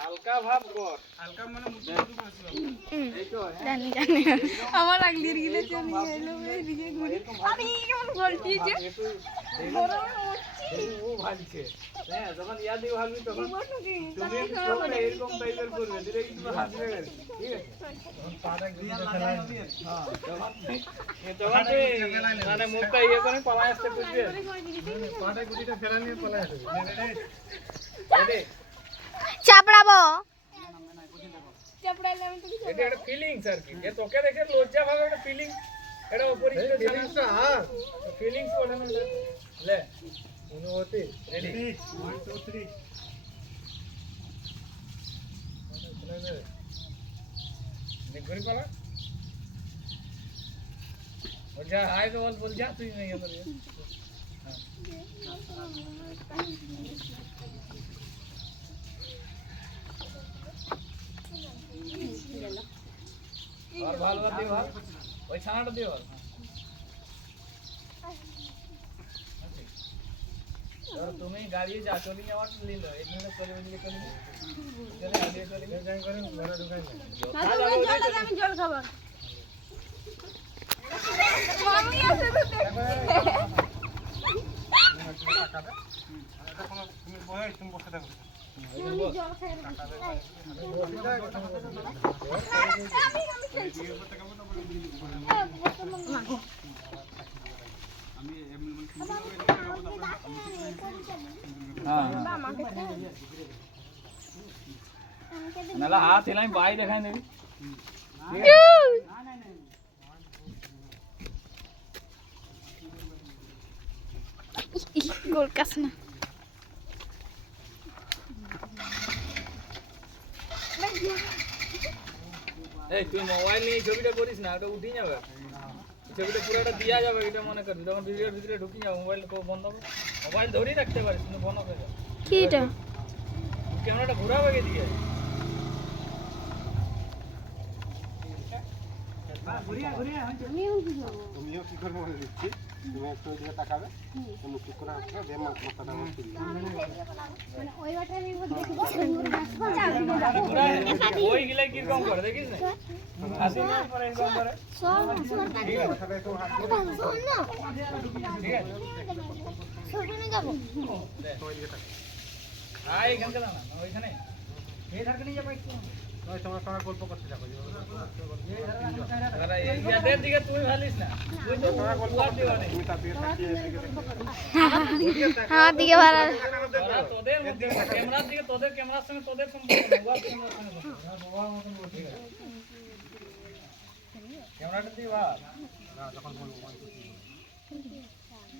হালকা ভাব কর, হালকা মানে জানি জানি আমার আগলির গিলে চলে গেল এইদিকে ঘুরে আমি কেমন গলতিছে ও ভালছে। হ্যাঁ, যখন ইয়া দিয়ে ভালবি তখন তুমি একটু এরকম টাইপের করবে, দিলে কিন্তু হাসবে, ঠিক আছে? তখন পাটা গুলিয়ে ফেলাই, হ্যাঁ, তখন মানে মুখটা ইয়ে করে পালায় আসতে করবে, পাটা গুলিটা ফেলাই নিয়ে পালায় আসবে। রেডি? চাপড়াবো এটা একটা ফিলিংস আর কি, যে তোকে দেখে লজ্জা ভাবে একটা ফিলিংস, এটা অপরিচিত ফিলিংসটা, আর ফিলিংস বলে না লে অনুভূতি। রেডি 1 2 3 দেখবি পালা और जा आए तो बोल जा तू नहीं है पर और भाल बात दियो भाल ওই ছানাটা দিও और তুমি গাড়ি যা চলি যাওয়ার নিল এখানে চলে বলি চলে চলে আগে চলে যাই করে ঘরে ঢুকাই না আমি জল খাবো মামি আছে তো তুমি বসে তুমি বসে থাকো জল খাই নালা হাত হিলাই বাই দেখাই দেবি গোল কাছ না এই তুই মোবাইল নিয়ে ছবিটা করিস না, ওটা উঠে যাবে, ছবিটা পুরোটা দিয়া যাবে, এটা মনে করবি তখন ভিডিওর ভিতরে ঢুকে যাবে, মোবাইল বন্ধ হবে, মোবাইল ধরেই রাখতে পারিস কিন্তু বন্ধ হয়ে যাবে, কি এটা ক্যামেরাটা ঘোরাবে কে দিয়ে তুমিও কি করবো বলে দিচ্ছি, তুমি একটু দিকে তাকাবে, তুমি ঠিক করে আসবে, দে মাথাটা আমার তুলবে। মানে ওই ওটা আমি দেখি ওই গিলা কি রকম করে দেখিস না, হাসি না পরে এরকম করে, ঠিক আছে ঠিক আছে ছোটনে যাব আয় এখানকে দাঁড়া না ওইখানে এই ধারকে নিয়ে যাবো একটু ওই তোমার সঙ্গে গল্প করতে থাকো, আরে ইয়াদের দিকে তুই ভালিস না, তুই তো গল্প দিও না, তুমি তার দিকে তাকিয়ে এদিকে দেখো। আমার দিকে ভাড়া তোদের মধ্যে ক্যামেরার দিকে, তোদের ক্যামেরার সঙ্গে তোদের সম্পর্ক না, ওর ক্যামেরার সঙ্গে বাবার মতন বল, ঠিক আছে ক্যামেরাটা দিয়ে ভাব না যখন বলবো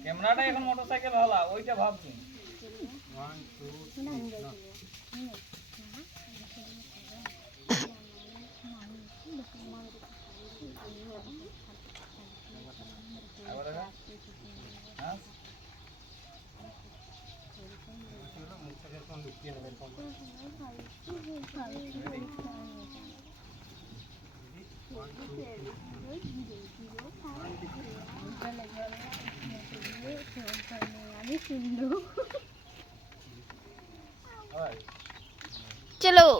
ক্যামেরাটা এখন মোটরসাইকেল হলা ওইটা ভাবছি 1 2 3 না আবার হ্যাঁ মুখটা এরকম লুকিয়ে নেবে এরকম চলো